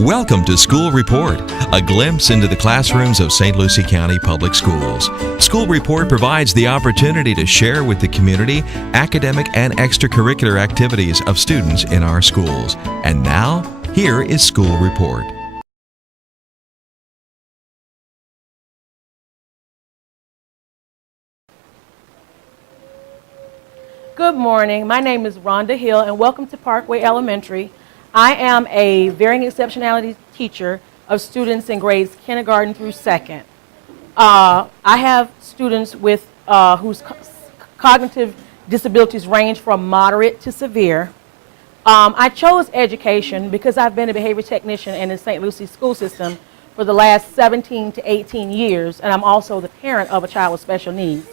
Welcome to School Report, a glimpse into the classrooms of St. Lucie County Public Schools. School Report provides the opportunity to share with the community academic and extracurricular activities of students in our schools. And now, here is School Report. Good morning. My name is Rhonda Hill, and welcome to Parkway Elementary. I am a varying exceptionality teacher of students in grades kindergarten through second. I have students with whose cognitive disabilities range from moderate to severe. I chose education because I've been a behavior technician in the St. Lucie school system for the last 17 to 18 years, and I'm also the parent of a child with special needs.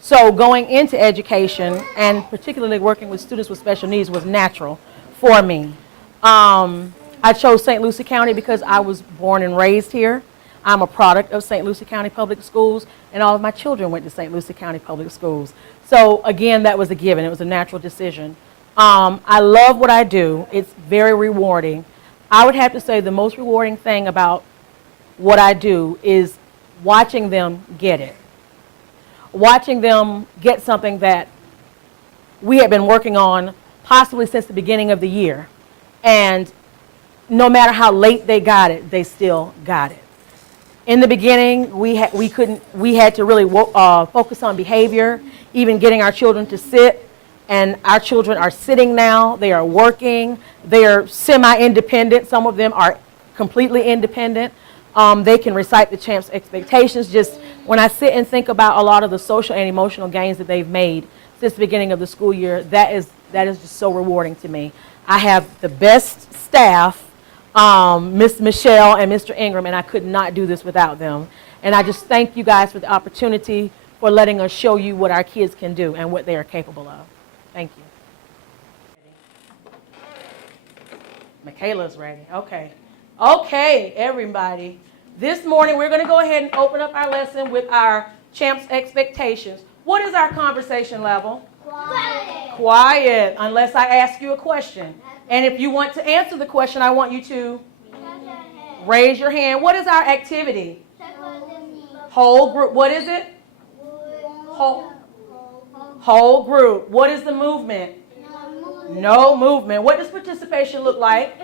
So going into education, and particularly working with students with special needs, was natural for me. I chose St. Lucie County because I was born and raised here. I'm a product of St. Lucie County Public Schools, and all of my children went to St. Lucie County Public Schools. So again, that was a given. It was a natural decision. I love what I do. It's very rewarding. I would have to say the most rewarding thing about what I do is watching them get it. Watching them get something that we have been working on possibly since the beginning of the year. And no matter how late they got it, they still got it. In the beginning, we had to really focus on behavior, even getting our children to sit. And our children are sitting now. They are working. They are semi-independent. Some of them are completely independent. They can recite the champ's expectations. Just when I sit and think about a lot of the social and emotional gains that they've made since the beginning of the school year, that is just so rewarding to me. I have the best staff, Miss Michelle and Mr. Ingram, and I could not do this without them. And I just thank you guys for the opportunity for letting us show you what our kids can do and what they are capable of. Thank you. Michaela's ready. Okay. Okay, everybody. This morning we're going to go ahead and open up our lesson with our champ's expectations. What is our conversation level? Quiet. Quiet, unless I ask you a question. And if you want to answer the question, I want you to raise your hand. What is our activity? Whole group. What is it? Whole group. What is the movement? No movement. What does participation look like?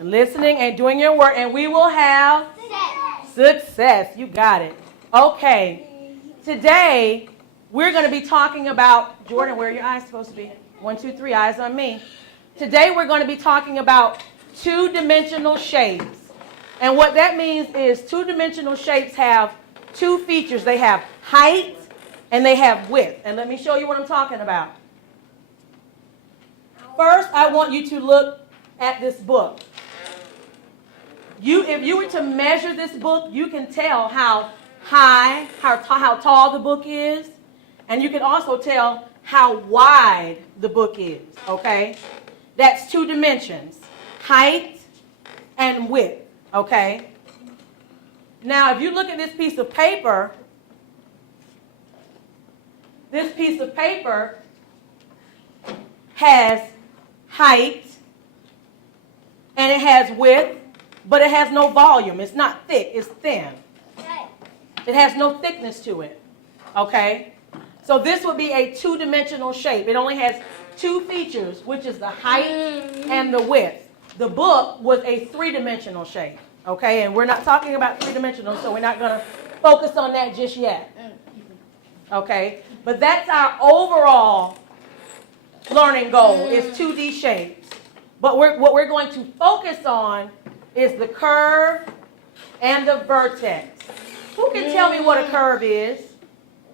Listening and doing your work. And we will have success. You got it. Okay. Today, we're going to be talking about, Jordan, where are your eyes supposed to be? 1, 2, 3, eyes on me. Today, we're going to be talking about two-dimensional shapes. And what that means is two-dimensional shapes have two features. They have height and they have width. And let me show you what I'm talking about. First, I want you to look at this book. If you were to measure this book, you can tell how high, how tall the book is, and you can also tell how wide the book is, okay? That's two dimensions, height and width, okay? Now, if you look at this piece of paper, has height and it has width, but it has no volume. It's not thick, it's thin. It has no thickness to it, okay? So this would be a two-dimensional shape. It only has two features, which is the height and the width. The book was a three-dimensional shape, okay? And we're not talking about three-dimensional, so we're not going to focus on that just yet, okay? But that's our overall learning goal, is 2D shapes. But what we're going to focus on is the curve and the vertex. Who can tell me what a curve is?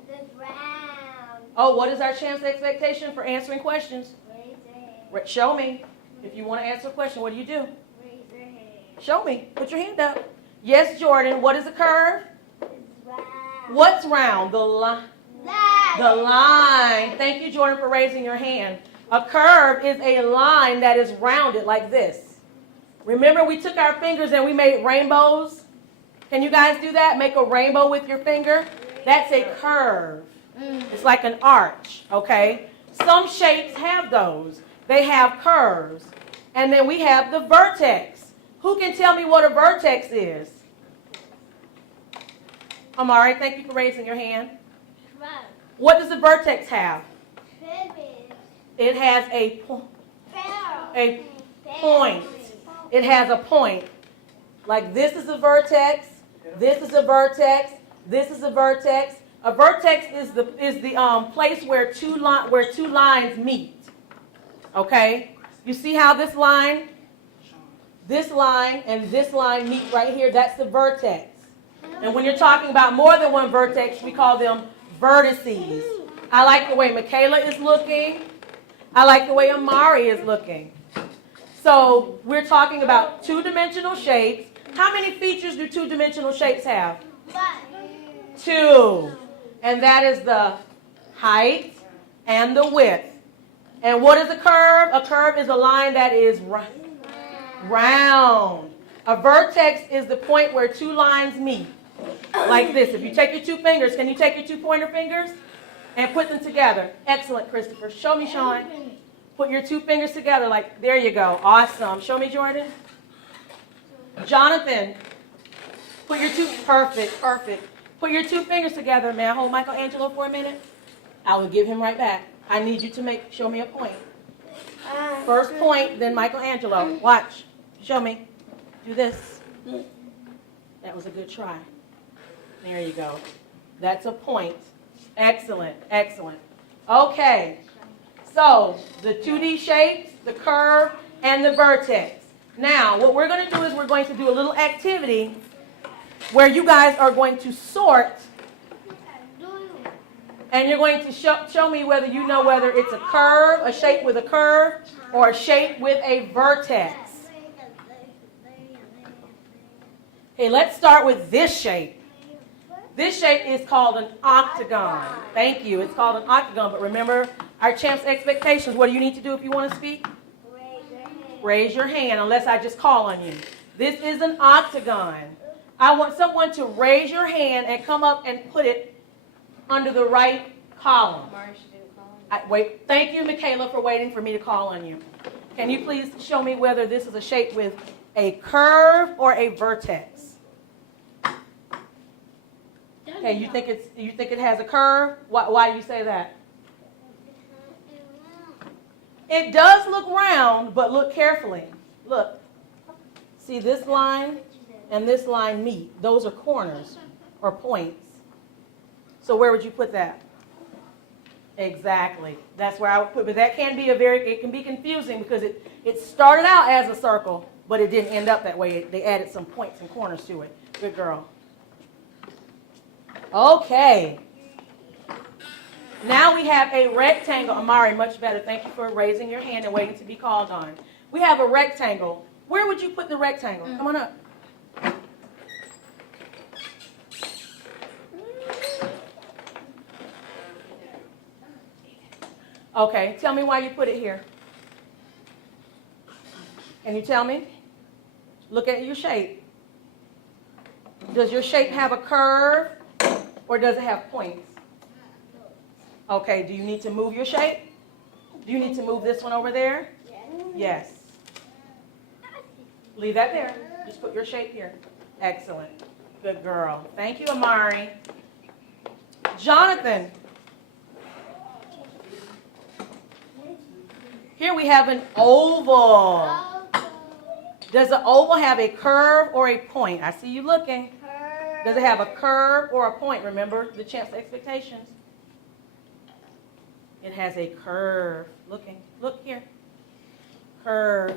It's round. Oh, what is our champ's expectation for answering questions? Raise your hand. Show me. If you want to answer a question, what do you do? Raise your hand. Show me. Put your hand up. Yes, Jordan. What is a curve? It's round. What's round? The line. The line. Thank you, Jordan, for raising your hand. A curve is a line that is rounded like this. Remember, we took our fingers and we made rainbows? Can you guys do that? Make a rainbow with your finger? That's a curve. It's like an arch, okay? Some shapes have those. They have curves. And then we have the vertex. Who can tell me what a vertex is? Amari, thank you for raising your hand. What does the vertex have? It has a point. It has a point. Like this is a vertex, this is a vertex, this is a vertex. A vertex is the place where two lines meet. Okay? You see how this line, and this line meet right here? That's the vertex. And when you're talking about more than one vertex, we call them vertices. I like the way Michaela is looking. I like the way Amari is looking. So we're talking about two-dimensional shapes. How many features do two-dimensional shapes have? 2. And that is the height and the width. And what is a curve? A curve is a line that is round. A vertex is the point where two lines meet. Like this. If you take your 2 fingers, can you take your 2 pointer fingers and put them together? Excellent, Christopher. Show me, Sean. Put your 2 fingers together like, there you go. Awesome. Show me, Jordan. Jonathan, put your perfect. Put your 2 fingers together. May I hold Michelangelo for a minute? I will give him right back. I need you to show me a point. First point, then Michelangelo. Watch. Show me. Do this. That was a good try. There you go. That's a point. Excellent, excellent. Okay. So, the 2D shapes, the curve, and the vertex. Now, what we're going to do is we're going to do a little activity where you guys are going to sort, and you're going to show me whether you know whether it's a curve, a shape with a curve, or a shape with a vertex. Okay, let's start with this shape. This shape is called an octagon. Thank you. It's called an octagon, but remember our champ's expectations. What do you need to do if you want to speak? Raise your hand, unless I just call on you. This is an octagon. I want someone to raise your hand and come up and put it under the right column. Wait. Thank you, Michaela, for waiting for me to call on you. Can you please show me whether this is a shape with a curve or a vertex? Okay, you think it has a curve? Why do you say that? It does look round, but look carefully. Look. See this line and this line meet. Those are corners or points. So where would you put that? Exactly. That's where I would put it. But that can be it can be confusing because it started out as a circle, but it didn't end up that way. They added some points and corners to it. Good girl. Okay. Now we have a rectangle. Amari, much better. Thank you for raising your hand and waiting to be called on. We have a rectangle. Where would you put the rectangle? Come on up. Okay, tell me why you put it here. Can you tell me? Look at your shape. Does your shape have a curve or does it have points? Okay, do you need to move your shape? Do you need to move this one over there? Yes. Leave that there. Just put your shape here. Excellent. Good girl. Thank you, Amari. Jonathan. Here we have an oval. Does the oval have a curve or a point? I see you looking. Does it have a curve or a point? Remember the champ's expectations. It has a curve. Looking. Look here. Curve.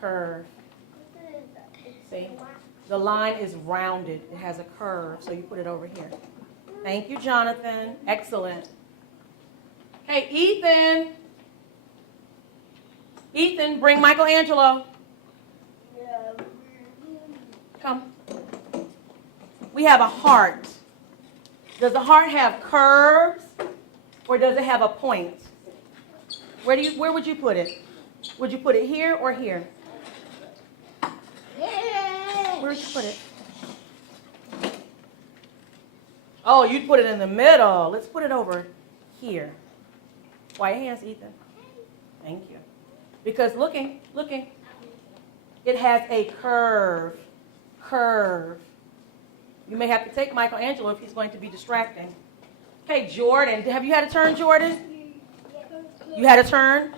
Curve. See? The line is rounded. It has a curve, so you put it over here. Thank you, Jonathan. Excellent. Hey, Ethan. Ethan, bring Michelangelo. Come. We have a heart. Does the heart have curves or does it have a point? Where would you put it? Would you put it here or here? Where would you put it? Oh, you'd put it in the middle. Let's put it over here. White hands, Ethan. Thank you. Because looking, it has a curve. You may have to take Michelangelo if he's going to be distracting. Okay, Jordan. Have you had a turn, Jordan? You had a turn?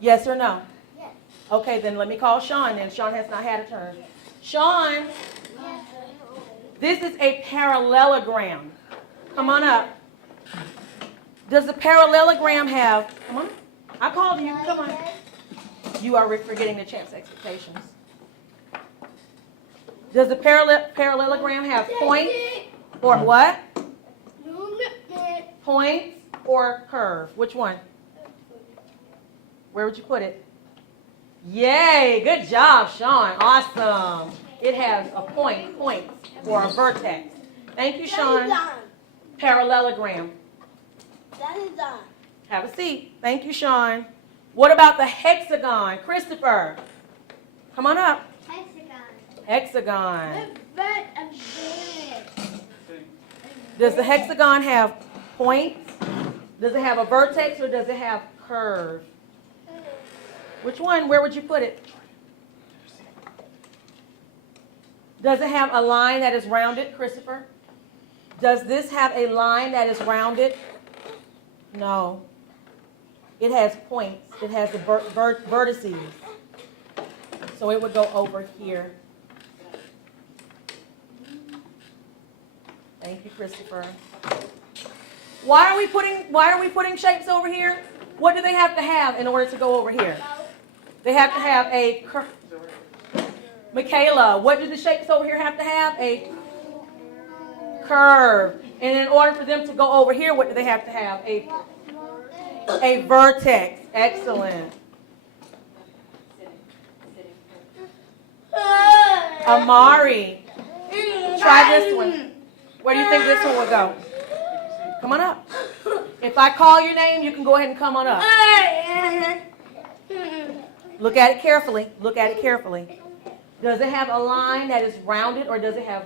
Yes or no? Yes. Okay, then let me call Sean then. Sean has not had a turn. Sean, this is a parallelogram. Come on up. Does the parallelogram have, come on, I called you, come on. You are forgetting the champ's expectations. Does the parallelogram have points or what? Points or curve? Which one? Where would you put it? Yay, good job, Sean. Awesome. It has a point or a vertex. Thank you, Sean. Parallelogram. That is on. Have a seat. Thank you, Sean. What about the hexagon? Christopher, come on up. Hexagon. Does the hexagon have points? Does it have a vertex or does it have curve? Which one? Where would you put it? Does it have a line that is rounded, Christopher? Does this have a line that is rounded? No. It has points. It has the vertices. So it would go over here. Thank you, Christopher. Why are we putting shapes over here? What do they have to have in order to go over here? They have to have a curve. Michaela, what do the shapes over here have to have? A curve. And in order for them to go over here, what do they have to have? A vertex. Excellent. Amari, try this one. Where do you think this one would go? Come on up. If I call your name, you can go ahead and come on up. Look at it carefully. Look at it carefully. Does it have a line that is rounded or does it have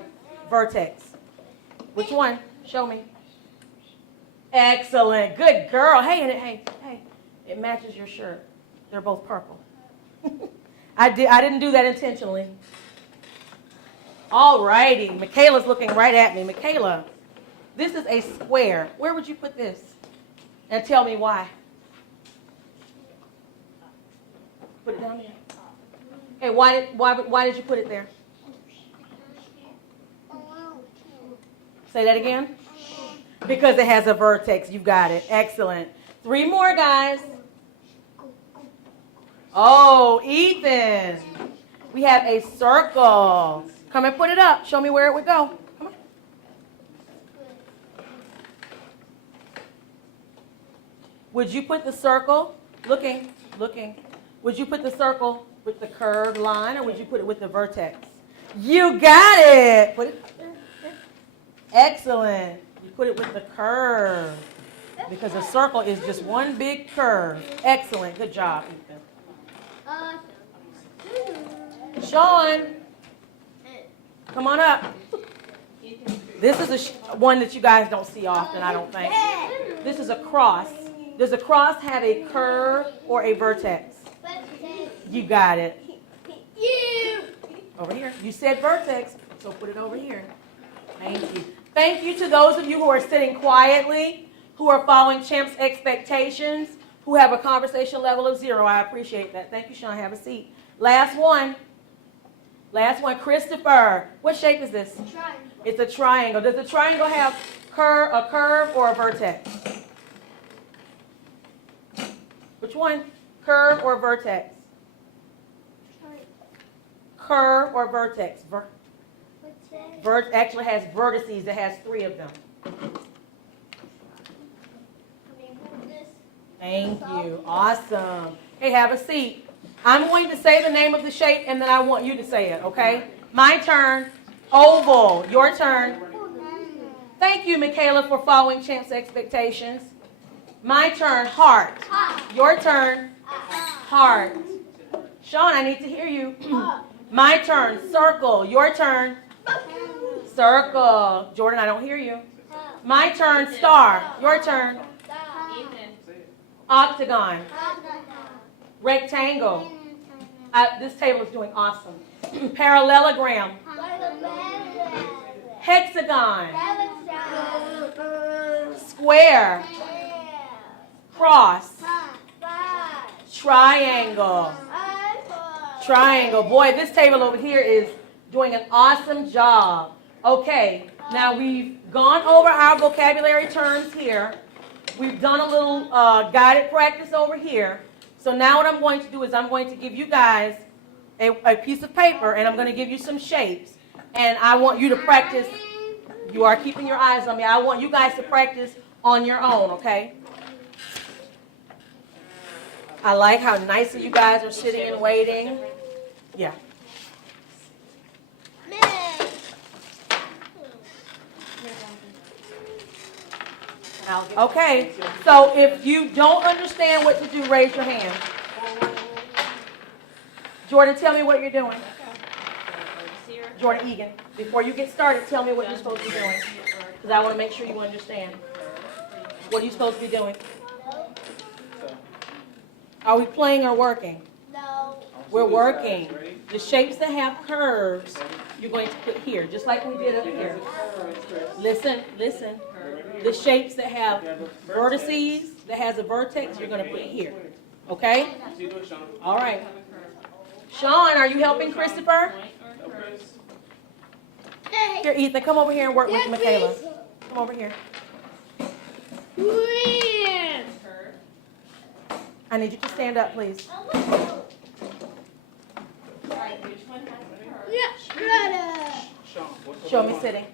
vertex? Which one? Show me. Excellent. Good girl. Hey. It matches your shirt. They're both purple. I didn't do that intentionally. All righty. Michaela's looking right at me. Michaela, this is a square. Where would you put this? And tell me why. Put it down there. Hey, why did you put it there? Say that again. Because it has a vertex. You got it. Excellent. 3 more, guys. Oh, Ethan. We have a circle. Come and put it up. Show me where it would go. Come on. Would you put the circle, looking, would you put the circle with the curved line or would you put it with the vertex? You got it. Put it there. Excellent. You put it with the curve because a circle is just one big curve. Excellent. Good job, Ethan. Sean, come on up. This is one that you guys don't see often, I don't think. This is a cross. Does a cross have a curve or a vertex? You got it. Over here. You said vertex, so put it over here. Thank you. Thank you to those of you who are sitting quietly, who are following Champ's expectations, who have a conversation level of 0. I appreciate that. Thank you, Sean. Have a seat. Last one. Christopher. What shape is this? Triangle. It's a triangle. Does the triangle have a curve or a vertex? Which one? Curve or vertex? Curve or vertex? Actually has vertices. It has 3 of them. Thank you. Awesome. Hey, have a seat. I'm going to say the name of the shape, and then I want you to say it, okay? My turn. Oval. Your turn. Thank you, Michaela, for following Champ's expectations. My turn. Heart. Your turn. Heart. Sean, I need to hear you. My turn. Circle. Your turn. Circle. Jordan, I don't hear you. My turn. Star. Your turn. Octagon. Rectangle. This table is doing awesome. Parallelogram. Hexagon. Square. Cross. Triangle. Triangle. Boy, this table over here is doing an awesome job. Okay, now we've gone over our vocabulary terms here. We've done a little guided practice over here. So now what I'm going to do is I'm going to give you guys a piece of paper, and I'm going to give you some shapes. And I want you to practice. You are keeping your eyes on me. I want you guys to practice on your own, okay? I like how nicely you guys are sitting and waiting. Yeah. Okay, so if you don't understand what to do, raise your hand. Jordan, tell me what you're doing. Jordan Egan, before you get started, tell me what you're supposed to be doing. Because I want to make sure you understand. What are you supposed to be doing? Are we playing or working? No. We're working. The shapes that have curves, you're going to put here, just like we did up here. Listen, listen. The shapes that have vertices, that has a vertex, you're going to put here. Okay? All right. Sean, are you helping Christopher? Here, Ethan, come over here and work with Michaela. Come over here. I need you to stand up, please. Show me sitting.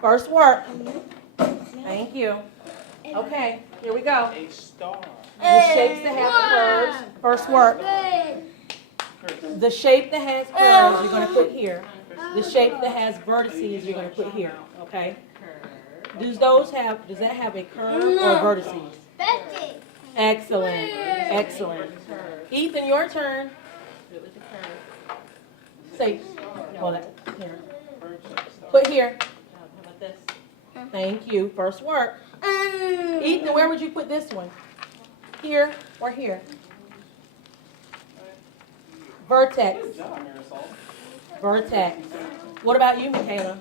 First work. Thank you. Okay, here we go. The shapes that have curves. First work. The shape that has curves, you're going to put here. The shape that has vertices, you're going to put here. Okay? Does that have a curve or vertices? Excellent. Excellent. Ethan, your turn. Say, hold it. Here. Put here. How about this? Thank you. First work. Ethan, where would you put this one? Here or here? Vertex. Vertex. What about you, Michaela?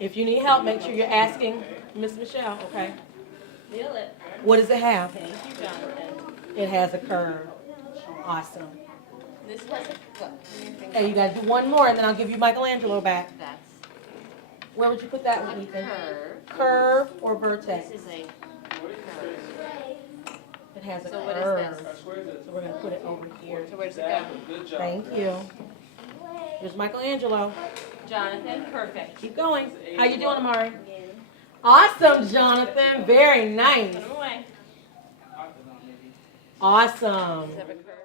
If you need help, make sure you're asking Miss Michelle, okay? Feel it. What does it have? Thank you, Jonathan. It has a curve. Awesome. This was a, look, Hey, you gotta do one more and then I'll give you Michelangelo back. that's Where would you put that one, a Ethan? curve. Curve or vertex? This is a curve. It has a So what is curve. this? So we're gonna put it over here. So where does it go? Thank you. Here's Michelangelo. Jonathan, perfect. Keep going. How you doing, Amari? Awesome, Jonathan. Very nice. Put them away. Awesome. Does it have a curve?